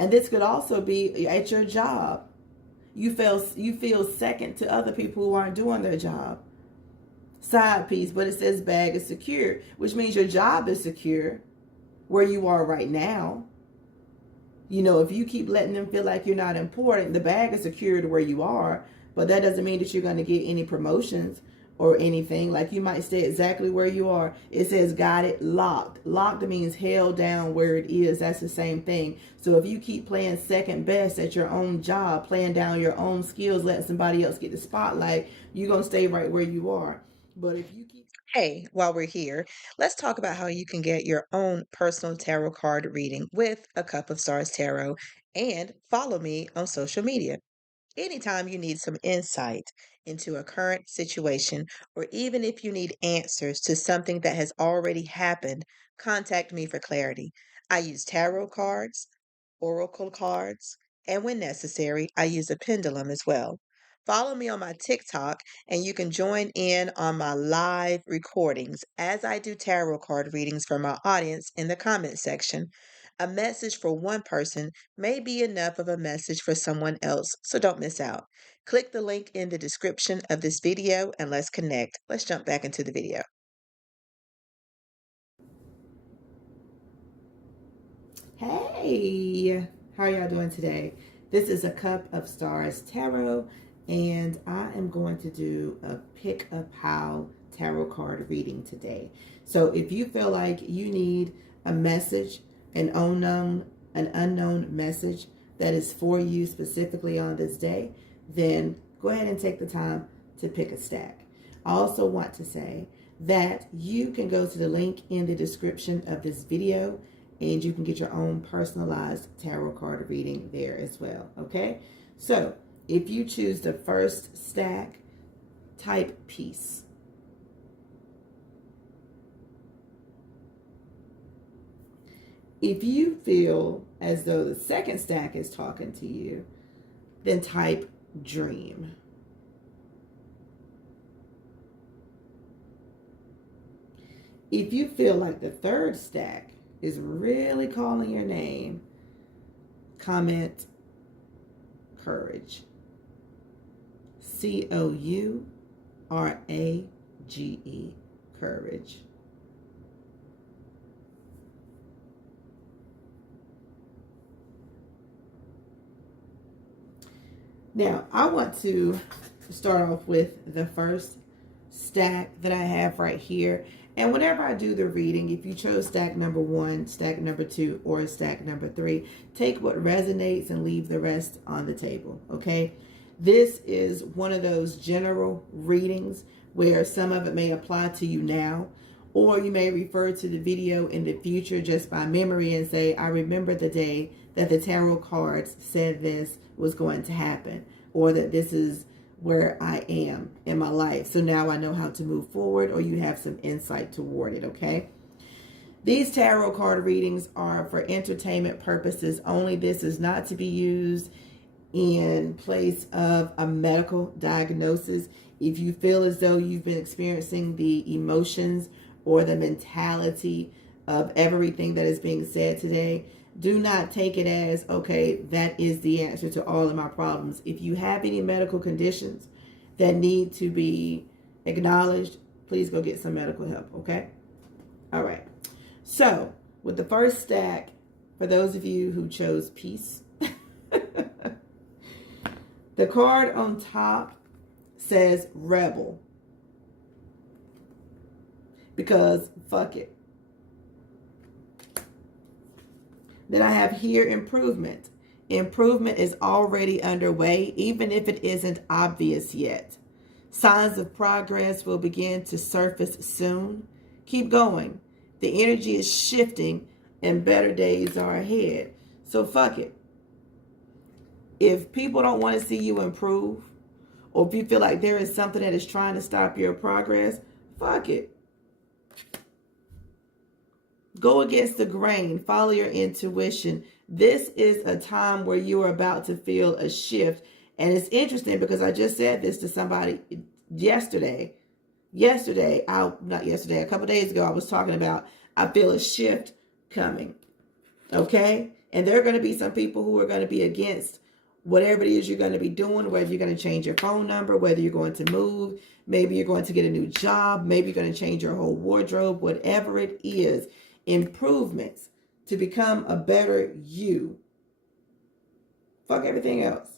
And this could also be at your job. You feel second to other people who aren't doing their job. Side piece, but it says bag is secure, which means your job is secure where you are right now. You know, if you keep letting them feel like you're not important, the bag is secured where you are, but that doesn't mean that you're going to get any promotions or anything. Like, you might stay exactly where you are. It says got it, locked. Locked means held down where it is. That's the same thing. So if you keep playing second best at your own job, playing down your own skills, letting somebody else get the spotlight, you're going to stay right where you are. But if you keep Hey, while we're here, let's talk about how you can get your own personal tarot card reading with A Cup of Stars Tarot and follow me on social media. Anytime you need some insight into a current situation, or even if you need answers to something that has already happened, contact me for clarity. I use tarot cards, oracle cards, and when necessary, I use a pendulum as well. Follow me on my TikTok and you can join in on my live recordings as I do tarot card readings for my audience in the comment section. A message for one person may be enough of a message for someone else, so don't miss out. Click the link in the description of this video and let's connect. Let's jump back into the video. Hey, how are y'all doing today? This is A Cup of Stars Tarot, and I am going to do a pick a pile tarot card reading today. So if you feel like you need a message, an unknown message that is for you specifically on this day, then go ahead and take the time to pick a stack. I also want to say that you can go to the link in the description of this video and you can get your own personalized tarot card reading there as well. Okay, so if you choose the first stack, type peace. If you feel as though the second stack is talking to you, then type dream. If you feel like the third stack is really calling your name, comment courage. Courage. Courage. Now, I want to start off with the first stack that I have right here. And whenever I do the reading, if you chose stack number 1, stack number 2, or stack number 3, take what resonates and leave the rest on the table, okay? This is one of those general readings where some of it may apply to you now, or you may refer to the video in the future just by memory and say, I remember the day that the tarot cards said this was going to happen, or that this is where I am in my life. So now I know how to move forward, or you have some insight toward it, okay? These tarot card readings are for entertainment purposes only. This is not to be used in place of a medical diagnosis. If you feel as though you've been experiencing the emotions or the mentality of everything that is being said today, do not take it as, okay, that is the answer to all of my problems. If you have any medical conditions that need to be acknowledged, please go get some medical help, okay? All right. So, with the first stack, for those of you who chose peace, the card on top says rebel. Because fuck it. Then I have here improvement. Improvement is already underway, even if it isn't obvious yet. Signs of progress will begin to surface soon. Keep going. The energy is shifting and better days are ahead. So fuck it. If people don't want to see you improve, or if you feel like there is something that is trying to stop your progress, fuck it. Go against the grain. Follow your intuition. This is a time where you are about to feel a shift. And it's interesting because I just said this to somebody yesterday. A couple days ago, I was talking about, I feel a shift coming. Okay? And there are going to be some people who are going to be against whatever it is you're going to be doing, whether you're going to change your phone number, whether you're going to move, maybe you're going to get a new job, maybe you're going to change your whole wardrobe, whatever it is, improvements to become a better you. Fuck everything else.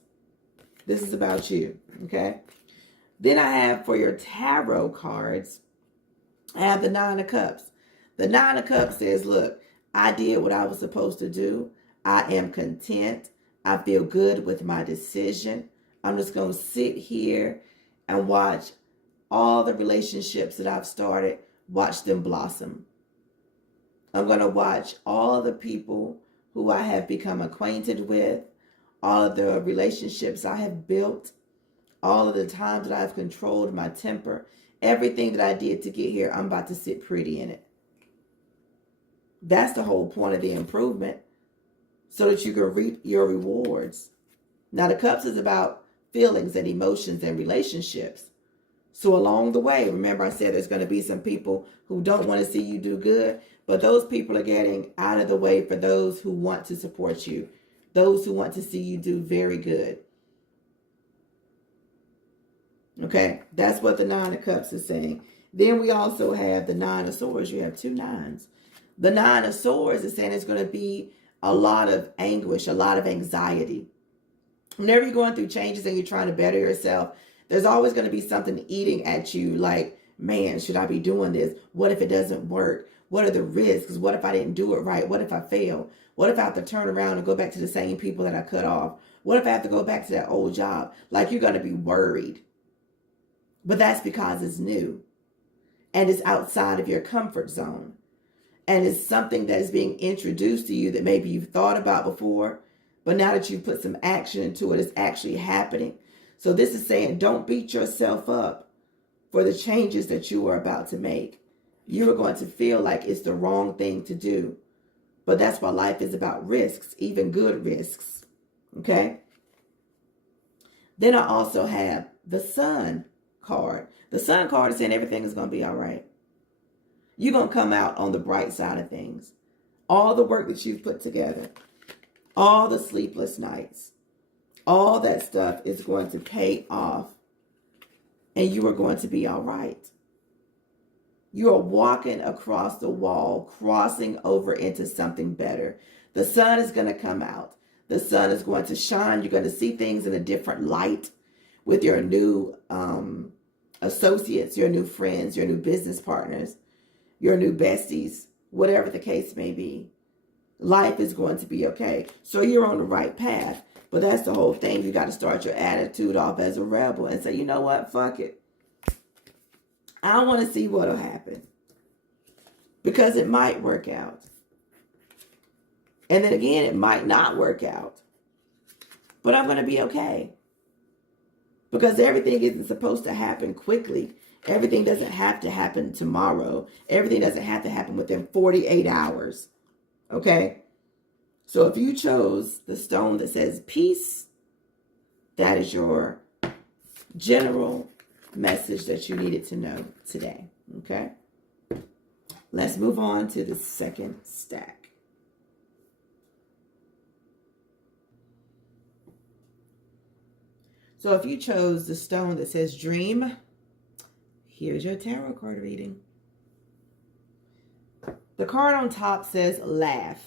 This is about you, okay? Then I have for your tarot cards, I have the Nine of Cups. The Nine of Cups says, look, I did what I was supposed to do. I am content. I feel good with my decision. I'm just going to sit here and watch all the relationships that I've started, watch them blossom. I'm going to watch all the people who I have become acquainted with, all of the relationships I have built, all of the times that I've controlled my temper, everything that I did to get here, I'm about to sit pretty in it. That's the whole point of the improvement, so that you can reap your rewards. Now, the cups is about feelings and emotions and relationships. So along the way, remember I said there's going to be some people who don't want to see you do good, but those people are getting out of the way for those who want to support you, those who want to see you do very good. Okay, that's what the Nine of Cups is saying. Then we also have the Nine of Swords. You have two nines. The Nine of Swords is saying it's going to be a lot of anguish, a lot of anxiety. Whenever you're going through changes and you're trying to better yourself, there's always going to be something eating at you like, man, should I be doing this? What if it doesn't work? What are the risks? What if I didn't do it right? What if I fail? What if I have to turn around and go back to the same people that I cut off? What if I have to go back to that old job? Like, you're going to be worried. But that's because it's new and it's outside of your comfort zone. And it's something that is being introduced to you that maybe you've thought about before, but now that you've put some action into it, it's actually happening. So this is saying, don't beat yourself up for the changes that you are about to make. You are going to feel like it's the wrong thing to do. But that's why life is about risks, even good risks. Okay? Then I also have the Sun card. The Sun card is saying everything is going to be all right. You're going to come out on the bright side of things. All the work that you've put together, all the sleepless nights, all that stuff is going to pay off, and you are going to be all right. You are walking across the wall, crossing over into something better. The sun is going to come out. The sun is going to shine. You're going to see things in a different light with your new associates, your new friends, your new business partners, your new besties, whatever the case may be. Life is going to be okay. So you're on the right path. But that's the whole thing. You got to start your attitude off as a rebel and say, you know what? Fuck it. I want to see what will happen. Because it might work out. And then again, it might not work out. But I'm going to be okay. Because everything isn't supposed to happen quickly. Everything doesn't have to happen tomorrow. Everything doesn't have to happen within 48 hours. Okay? So if you chose the stone that says peace, that is your general message that you needed to know today. Okay? Let's move on to the second stack. So if you chose the stone that says dream, here's your tarot card reading. The card on top says laugh.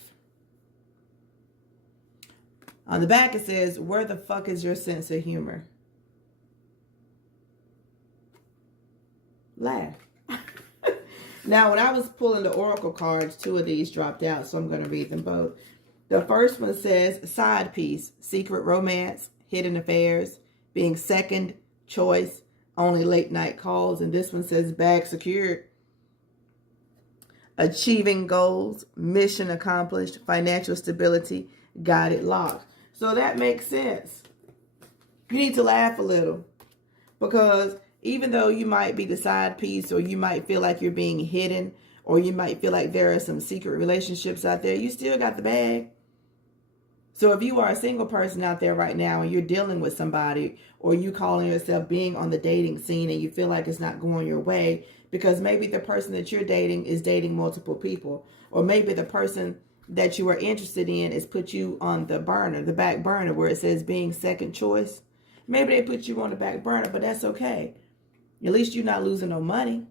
On the back it says, where the fuck is your sense of humor? Laugh. Now, when I was pulling the oracle cards, two of these dropped out, so I'm going to read them both. The first one says side piece, secret romance, hidden affairs, being second choice, only late night calls. And this one says bag secured, achieving goals, mission accomplished, financial stability, got it locked. So that makes sense. You need to laugh a little, because even though you might be the side piece, or you might feel like you're being hidden, or you might feel like there are some secret relationships out there, you still got the bag. So if you are a single person out there right now and you're dealing with somebody, or you calling yourself being on the dating scene and you feel like it's not going your way because maybe the person that you're dating is dating multiple people, or maybe the person that you are interested in is put you on the burner, the back burner, where it says being second choice. Maybe they put you on the back burner, but that's okay. At least you're not losing no money.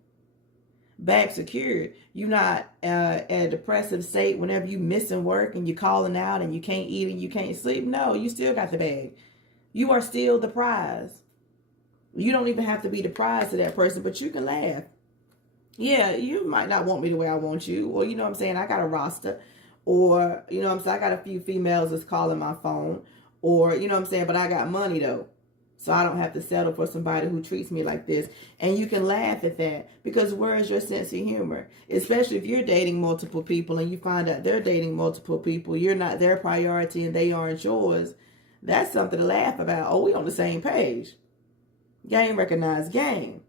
Bag secured. You're not in a depressive state whenever you missing work and you're calling out and you can't eat and you can't sleep. No, you still got the bag. You are still the prize. You don't even have to be the prize to that person, but you can laugh. Yeah, you might not want me the way I want you. Or, you know what I'm saying, I got a roster. Or, you know what I'm saying, I got a few females that's calling my phone. Or, you know what I'm saying, but I got money though. So I don't have to settle for somebody who treats me like this. And you can laugh at that, because where is your sense of humor? Especially if you're dating multiple people and you find out they're dating multiple people. You're not their priority and they aren't yours. That's something to laugh about. Oh, we on the same page. Game recognized game.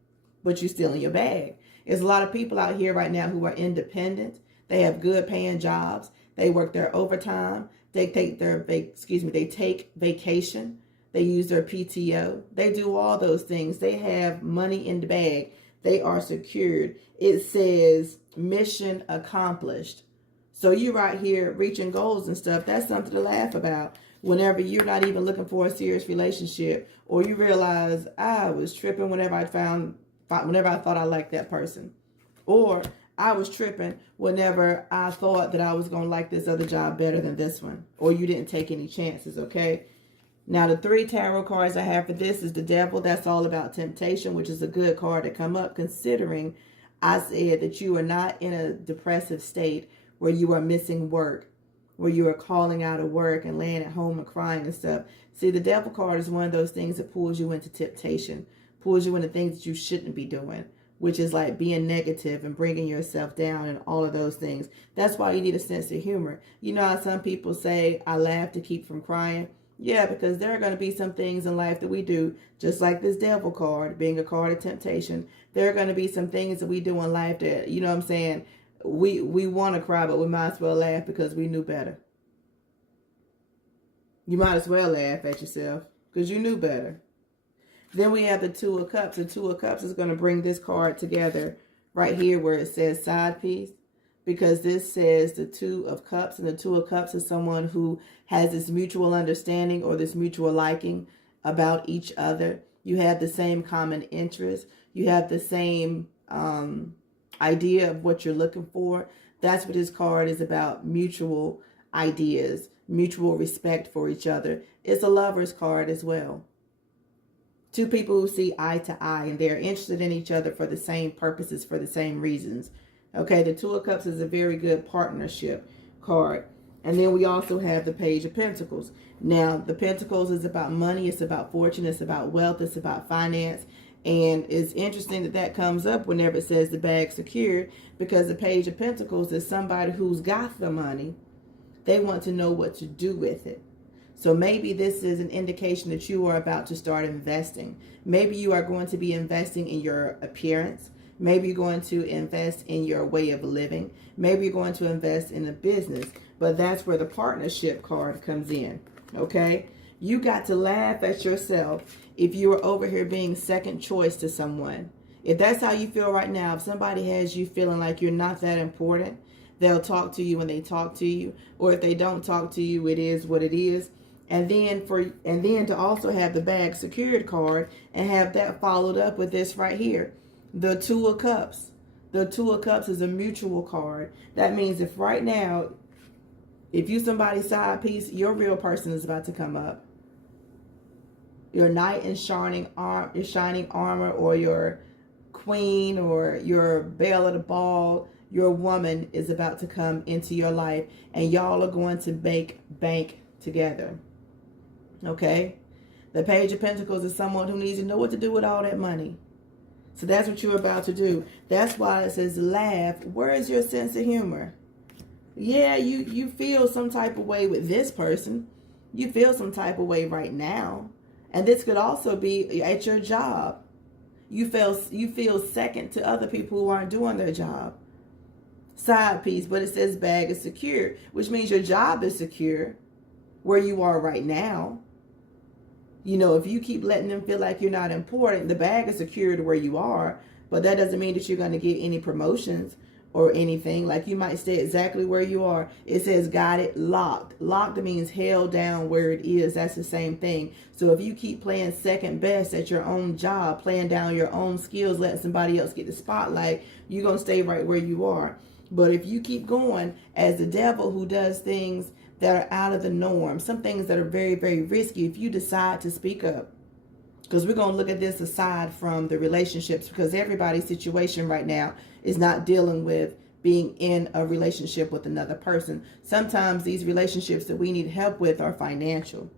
But you're still in your bag. There's a lot of people out here right now who are independent. They have good paying jobs. They work their overtime. They take they take vacation. They use their PTO. They do all those things. They have money in the bag. They are secured. It says mission accomplished. So you right here reaching goals and stuff. That's something to laugh about. Whenever you're not even looking for a serious relationship, or you realize I was tripping whenever I thought I liked that person, or I was tripping whenever I thought that I was going to like this other job better than this one, or you didn't take any chances, okay? Now, the 3 tarot cards I have for this is the Devil. That's all about temptation, which is a good card to come up, considering I said that you are not in a depressive state where you are missing work, where you are calling out of work and laying at home and crying and stuff. See, the Devil card is one of those things that pulls you into temptation, pulls you into things that you shouldn't be doing, which is like being negative and bringing yourself down and all of those things. That's why you need a sense of humor. You know how some people say, I laugh to keep from crying? Yeah, because there are going to be some things in life that we do, just like this Devil card, being a card of temptation. There are going to be some things that we do in life that, you know what I'm saying, we want to cry, but we might as well laugh because we knew better. You might as well laugh at yourself because you knew better. Then we have the 2 of Cups. The 2 of Cups is going to bring this card together right here where it says side piece, because this says the 2 of Cups, and the 2 of Cups is someone who has this mutual understanding or this mutual liking about each other. You have the same common interest. You have the same idea of what you're looking for. That's what this card is about, mutual ideas, mutual respect for each other. It's a lover's card as well. 2 people who see eye to eye and they're interested in each other for the same purposes, for the same reasons. Okay, the 2 of Cups is a very good partnership card. And then we also have the Page of Pentacles. Now, the Pentacles is about money, it's about fortune, it's about wealth, it's about finance. And it's interesting that that comes up whenever it says the bag secured, because the Page of Pentacles is somebody who's got the money. They want to know what to do with it. So maybe this is an indication that you are about to start investing. Maybe you are going to be investing in your appearance. Maybe you're going to invest in your way of living. Maybe you're going to invest in a business. But that's where the partnership card comes in. Okay? You got to laugh at yourself if you are over here being second choice to someone. If that's how you feel right now, if somebody has you feeling like you're not that important, they'll talk to you when they talk to you. Or if they don't talk to you, it is what it is. And then to also have the bag secured card and have that followed up with this right here. The 2 of Cups. The 2 of Cups is a mutual card. That means if right now, if you somebody's side piece, your real person is about to come up. Your knight in shining armor, or your queen, or your belle of the ball, your woman is about to come into your life, and y'all are going to make bank together. Okay? The Page of Pentacles is someone who needs to know what to do with all that money. So that's what you're about to do. That's why it says laugh. Where is your sense of humor? Yeah, you feel some type of way with this person. You feel some type of way right now. And this could also be at your job. You feel second to other people who aren't doing their job. Side piece, but it says bag is secure, which means your job is secure where you are right now. You know, if you keep letting them feel like you're not important, the bag is secured where you are, but that doesn't mean that you're going to get any promotions or anything. Like you might stay exactly where you are. It says got it locked. Locked means held down where it is. That's the same thing. So if you keep playing second best at your own job, playing down your own skills, letting somebody else get the spotlight, you're going to stay right where you are. But if you keep going as the devil who does things that are out of the norm, some things that are very, very risky, if you decide to speak up, because we're going to look at this aside from the relationships, because everybody's situation right now is not dealing with being in a relationship with another person. Sometimes these relationships that we need help with are financial.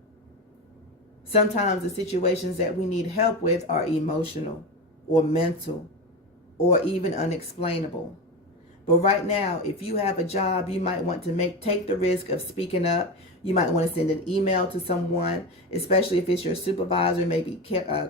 Sometimes the situations that we need help with are emotional or mental or even unexplainable. But right now, if you have a job, you might want to take the risk of speaking up. You might want to send an email to someone, especially if it's your supervisor, maybe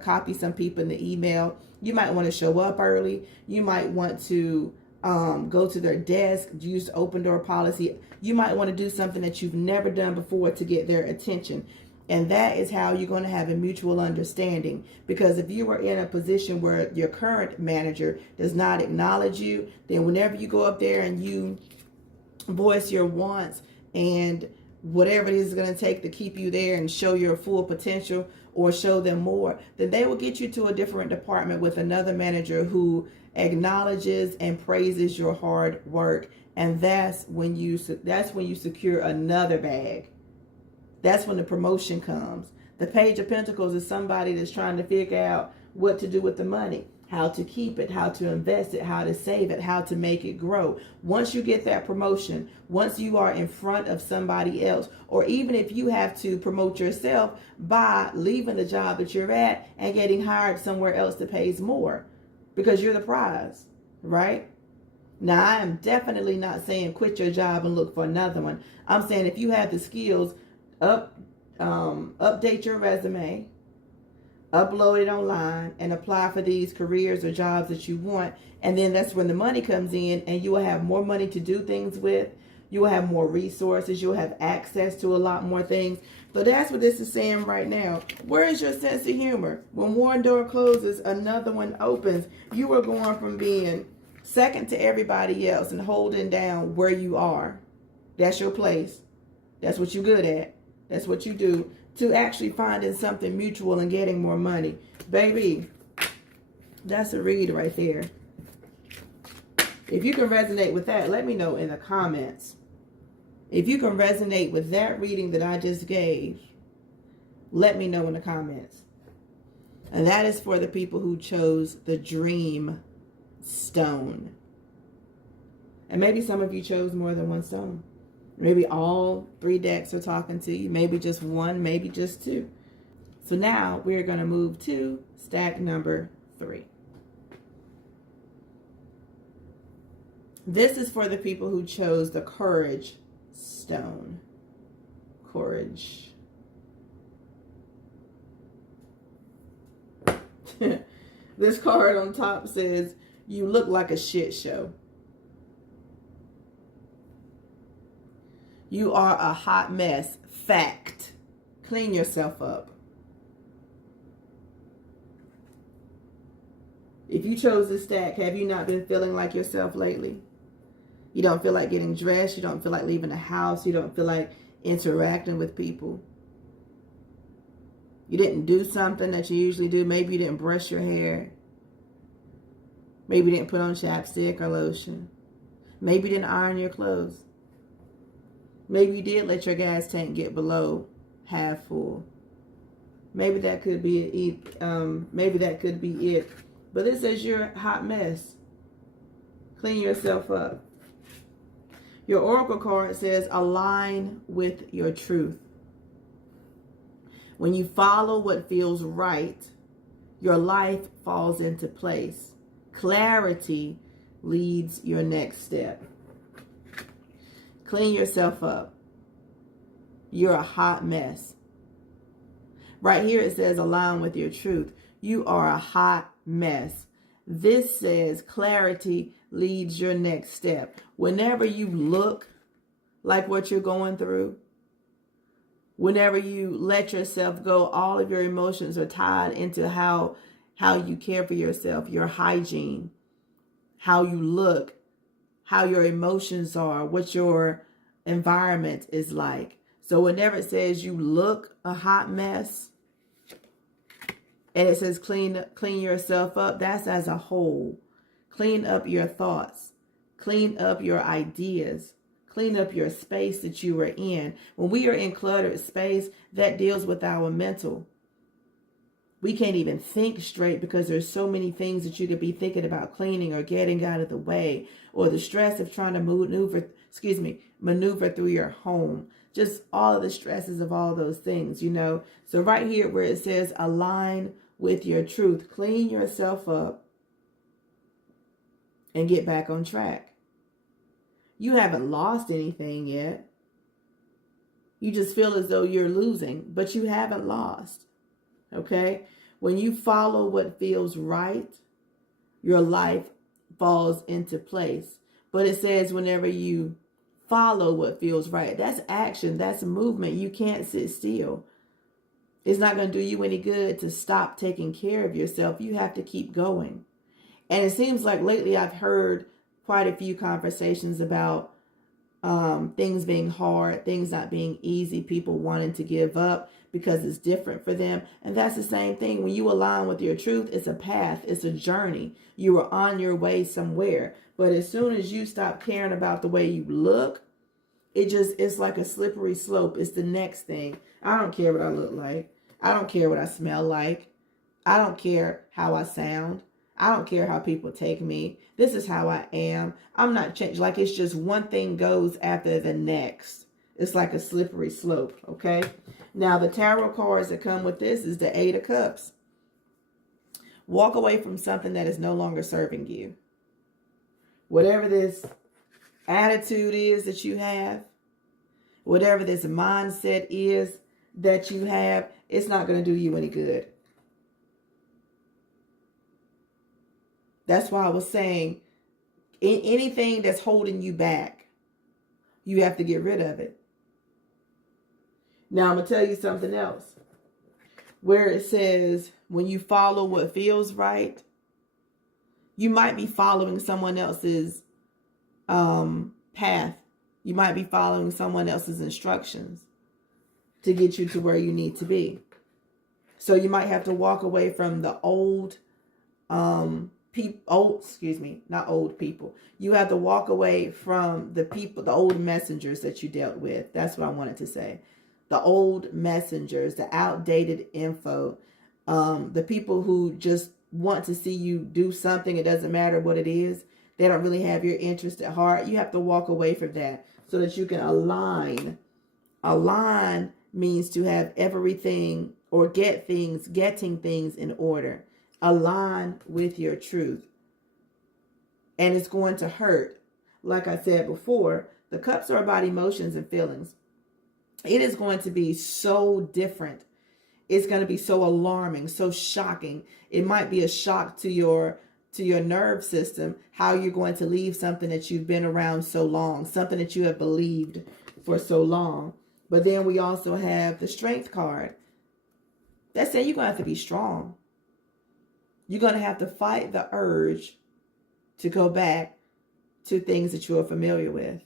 copy some people in the email. You might want to show up early. You might want to go to their desk, use open door policy. You might want to do something that you've never done before to get their attention. And that is how you're going to have a mutual understanding. Because if you were in a position where your current manager does not acknowledge you, then whenever you go up there and you voice your wants and whatever it is going to take to keep you there and show your full potential or show them more, then they will get you to a different department with another manager who acknowledges and praises your hard work. And that's when you secure another bag. That's when the promotion comes. The Page of Pentacles is somebody that's trying to figure out what to do with the money, how to keep it, how to invest it, how to save it, how to make it grow. Once you get that promotion, once you are in front of somebody else, or even if you have to promote yourself by leaving the job that you're at and getting hired somewhere else that pays more because you're the prize, right? Now, I am definitely not saying quit your job and look for another one. I'm saying if you have the skills, update your resume, upload it online, and apply for these careers or jobs that you want. And then that's when the money comes in, and you will have more money to do things with. You will have more resources. You'll have access to a lot more things. So that's what this is saying right now. Where is your sense of humor? When one door closes, another one opens. You are going from being second to everybody else and holding down where you are. That's your place. That's what you're good at. That's what you do, to actually finding something mutual and getting more money. Baby, that's a read right there. If you can resonate with that, let me know in the comments. If you can resonate with that reading that I just gave, let me know in the comments. And that is for the people who chose the Dream Stone. And maybe some of you chose more than one stone. Maybe all 3 decks are talking to you. Maybe just one, maybe just 2. So now we're going to move to stack number 3. This is for the people who chose the Courage Stone. Courage. This card on top says, you look like a shit show. You are a hot mess. Fact. Clean yourself up. If you chose this stack, have you not been feeling like yourself lately? You don't feel like getting dressed. You don't feel like leaving the house. You don't feel like interacting with people. You didn't do something that you usually do. Maybe you didn't brush your hair. Maybe you didn't put on chapstick or lotion. Maybe you didn't iron your clothes. Maybe you did let your gas tank get below half full. Maybe that could be it. Maybe that could be it. But it says you're a hot mess. Clean yourself up. Your oracle card says align with your truth. When you follow what feels right, your life falls into place. Clarity leads your next step. Clean yourself up. You're a hot mess. Right here it says align with your truth. You are a hot mess. This says clarity leads your next step. Whenever you look like what you're going through, whenever you let yourself go, all of your emotions are tied into how you care for yourself, your hygiene, how you look, how your emotions are, what your environment is like. So whenever it says you look a hot mess and it says clean yourself up, that's as a whole. Clean up your thoughts. Clean up your ideas. Clean up your space that you are in. When we are in cluttered space, that deals with our mental. We can't even think straight because there's so many things that you could be thinking about cleaning or getting out of the way, or the stress of trying to maneuver through your home. Just all of the stresses of all those things, you know. So right here where it says align with your truth, clean yourself up and get back on track. You haven't lost anything yet. You just feel as though you're losing, but you haven't lost. Okay? When you follow what feels right, your life falls into place. But it says whenever you follow what feels right, that's action, that's movement. You can't sit still. It's not going to do you any good to stop taking care of yourself. You have to keep going. And it seems like lately I've heard quite a few conversations about things being hard, things not being easy, people wanting to give up because it's different for them. And that's the same thing. When you align with your truth, it's a path, it's a journey. You are on your way somewhere. But as soon as you stop caring about the way you look, it's like a slippery slope. It's the next thing. I don't care what I look like. I don't care what I smell like. I don't care how I sound. I don't care how people take me. This is how I am. I'm not changed. Like it's just one thing goes after the next. It's like a slippery slope, okay? Now, the tarot cards that come with this is the Eight of Cups. Walk away from something that is no longer serving you. Whatever this attitude is that you have, whatever this mindset is that you have, it's not going to do you any good. That's why I was saying anything that's holding you back, you have to get rid of it. Now, I'm going to tell you something else. Where it says, when you follow what feels right, you might be following someone else's path. You might be following someone else's instructions to get you to where you need to be. So you might have to walk away from the old not old people. You have to walk away from the people, the old messengers that you dealt with. That's what I wanted to say. The old messengers, the outdated info, the people who just want to see you do something. It doesn't matter what it is. They don't really have your interest at heart. You have to walk away from that so that you can align. Align means to have everything or getting things in order. Align with your truth. And it's going to hurt. Like I said before, the cups are about emotions and feelings. It is going to be so different. It's going to be so alarming, so shocking. It might be a shock to your nerve system, how you're going to leave something that you've been around so long, something that you have believed for so long. But then we also have the Strength card. That's saying you're going to have to be strong. You're going to have to fight the urge to go back to things that you are familiar with.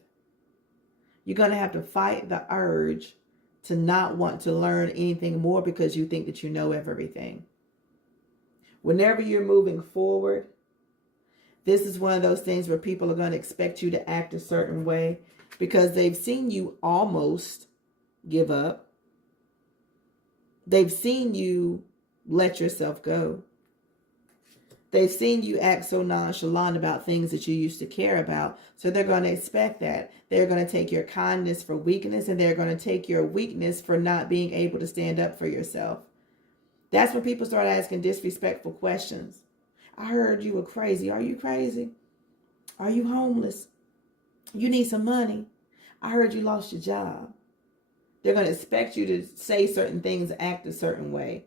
You're going to have to fight the urge to not want to learn anything more because you think that you know everything. Whenever you're moving forward, this is one of those things where people are going to expect you to act a certain way because they've seen you almost give up. They've seen you let yourself go. They've seen you act so nonchalant about things that you used to care about. So they're going to expect that. They're going to take your kindness for weakness, and they're going to take your weakness for not being able to stand up for yourself. That's when people start asking disrespectful questions. I heard you were crazy. Are you crazy? Are you homeless? You need some money. I heard you lost your job. They're going to expect you to say certain things, act a certain way.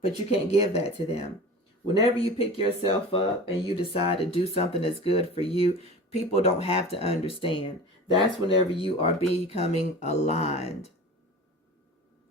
But you can't give that to them. Whenever you pick yourself up and you decide to do something that's good for you, people don't have to understand. That's whenever you are becoming aligned.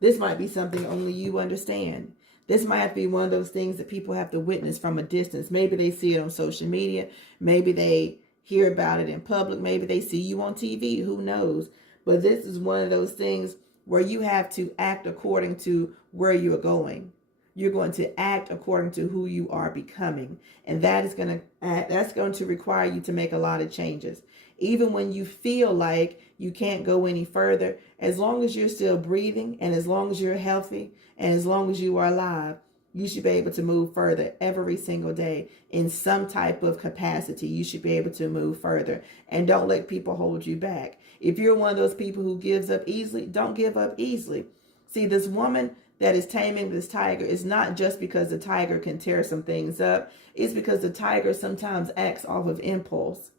This might be something only you understand. This might have to be one of those things that people have to witness from a distance. Maybe they see it on social media. Maybe they hear about it in public. Maybe they see you on TV. Who knows? But this is one of those things where you have to act according to where you're going. You're going to act according to who you are becoming. And that's going to require you to make a lot of changes. Even when you feel like you can't go any further, as long as you're still breathing and as long as you're healthy and as long as you are alive, you should be able to move further every single day in some type of capacity. You should be able to move further, and don't let people hold you back. If you're one of those people who gives up easily, don't give up easily. See, this woman that is taming this tiger is not just because the tiger can tear some things up. It's because the tiger sometimes acts off of impulse.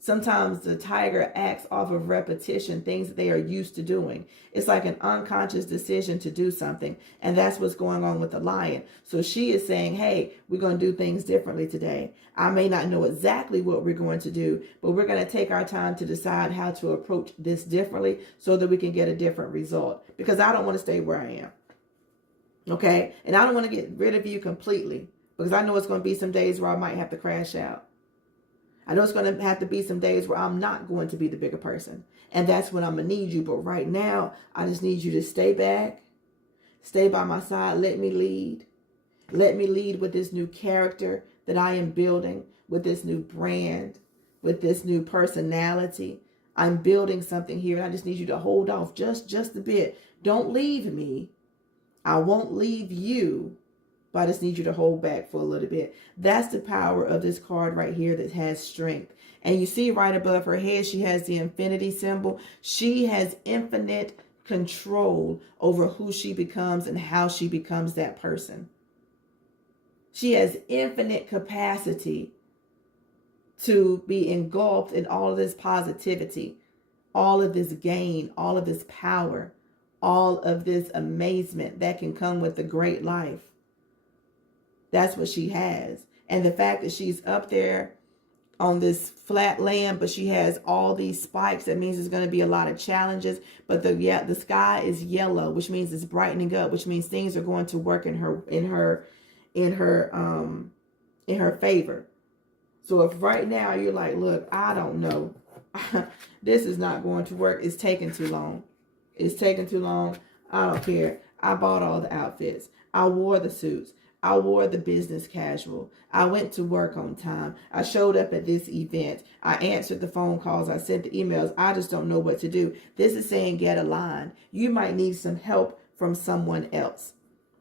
Sometimes the tiger acts off of repetition, things that they are used to doing. It's like an unconscious decision to do something. And that's what's going on with the lion. So she is saying, hey, we're going to do things differently today. I may not know exactly what we're going to do, but we're going to take our time to decide how to approach this differently so that we can get a different result. Because I don't want to stay where I am. Okay? And I don't want to get rid of you completely, because I know it's going to be some days where I might have to crash out. I know it's going to have to be some days where I'm not going to be the bigger person. And that's when I'm going to need you. But right now, I just need you to stay back, stay by my side. Let me lead. Let me lead with this new character that I am building, with this new brand, with this new personality. I'm building something here, and I just need you to hold off just a bit. Don't leave me. I won't leave you. But I just need you to hold back for a little bit. That's the power of this card right here that has strength. And you see right above her head, she has the infinity symbol. She has infinite control over who she becomes and how she becomes that person. She has infinite capacity to be engulfed in all of this positivity, all of this gain, all of this power, all of this amazement that can come with a great life. That's what she has. And the fact that she's up there on this flat land, but she has all these spikes, that means there's going to be a lot of challenges. But the sky is yellow, which means it's brightening up, which means things are going to work in her favor. So if right now you're like, look, I don't know, this is not going to work. It's taking too long. It's taking too long. I don't care. I bought all the outfits. I wore the suits. I wore the business casual. I went to work on time. I showed up at this event. I answered the phone calls. I sent the emails. I just don't know what to do. This is saying get aligned. You might need some help from someone else.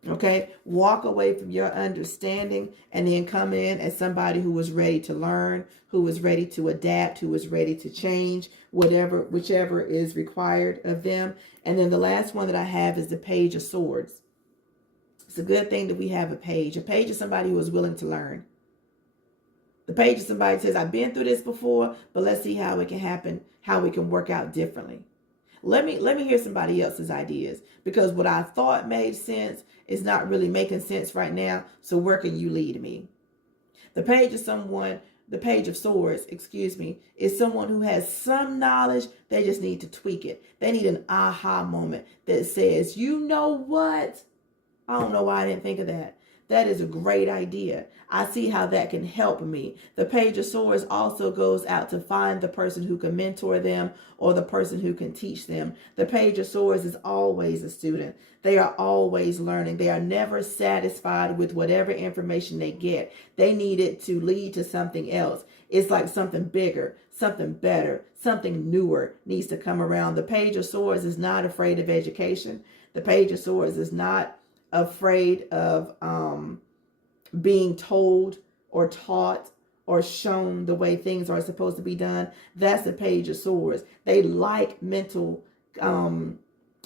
Okay? Walk away from your understanding and then come in as somebody who is ready to learn, who is ready to adapt, who is ready to change, whichever is required of them. And then the last one that I have is the Page of Swords. It's a good thing that we have a page. A page is somebody who is willing to learn. The page is somebody who says, I've been through this before, but let's see how it can happen, how we can work out differently. Let me hear somebody else's ideas, because what I thought made sense is not really making sense right now. So where can you lead me? The Page of Swords, is someone who has some knowledge. They just need to tweak it. They need an aha moment that says, you know what? I don't know why I didn't think of that. That is a great idea. I see how that can help me. The Page of Swords also goes out to find the person who can mentor them or the person who can teach them. The Page of Swords is always a student. They are always learning. They are never satisfied with whatever information they get. They need it to lead to something else. It's like something bigger, something better, something newer needs to come around. The Page of Swords is not afraid of education. The Page of Swords is not afraid of being told or taught or shown the way things are supposed to be done. That's the Page of Swords. They like mental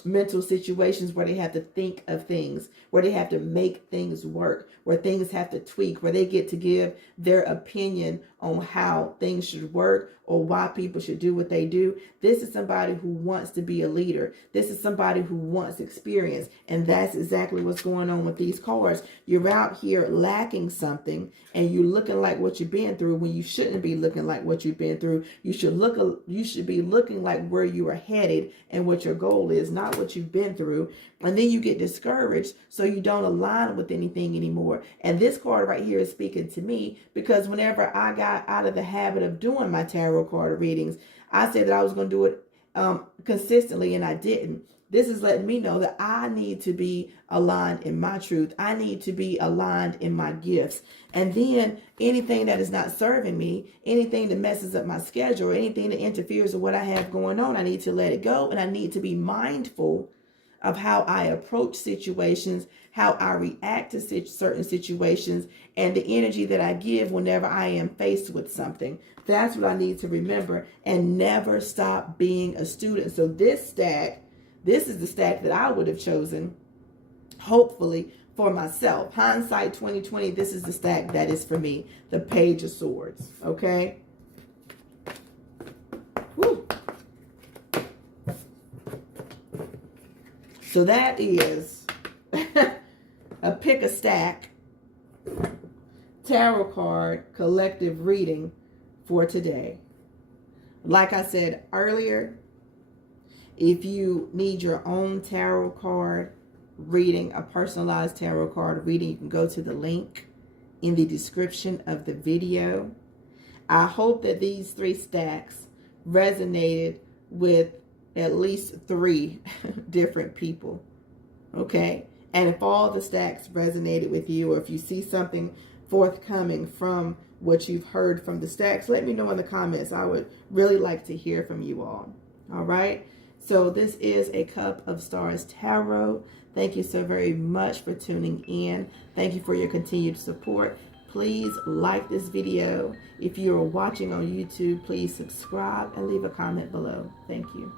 situations where they have to think of things, where they have to make things work, where things have to tweak, where they get to give their opinion on how things should work or why people should do what they do. This is somebody who wants to be a leader. This is somebody who wants experience. And that's exactly what's going on with these cards. You're out here lacking something and you're looking like what you've been through when you shouldn't be looking like what you've been through. You should be looking like where you are headed and what your goal is, not what you've been through. And then you get discouraged, so you don't align with anything anymore. And this card right here is speaking to me, because whenever I got got out of the habit of doing my tarot card readings. I said that I was going to do it consistently, and I didn't. This is letting me know that I need to be aligned in my truth. I need to be aligned in my gifts. And then anything that is not serving me, anything that messes up my schedule, anything that interferes with what I have going on, I need to let it go. And I need to be mindful of how I approach situations, how I react to certain situations, and the energy that I give whenever I am faced with something. That's what I need to remember, and never stop being a student. So this stack, this is the stack that I would have chosen, hopefully, for myself. Hindsight 2020, this is the stack that is for me. The Page of Swords, okay? Woo. So that is a pick a stack tarot card collective reading for today. Like I said earlier, if you need your own tarot card reading, a personalized tarot card reading, you can go to the link in the description of the video. I hope that these 3 stacks resonated with at least 3 different people. Okay? And if all the stacks resonated with you, or if you see something forthcoming from what you've heard from the stacks, let me know in the comments. I would really like to hear from you all. All right? So this is a Cup of Stars Tarot. Thank you so very much for tuning in. Thank you for your continued support. Please like this video. If you are watching on YouTube, please subscribe and leave a comment below. Thank you.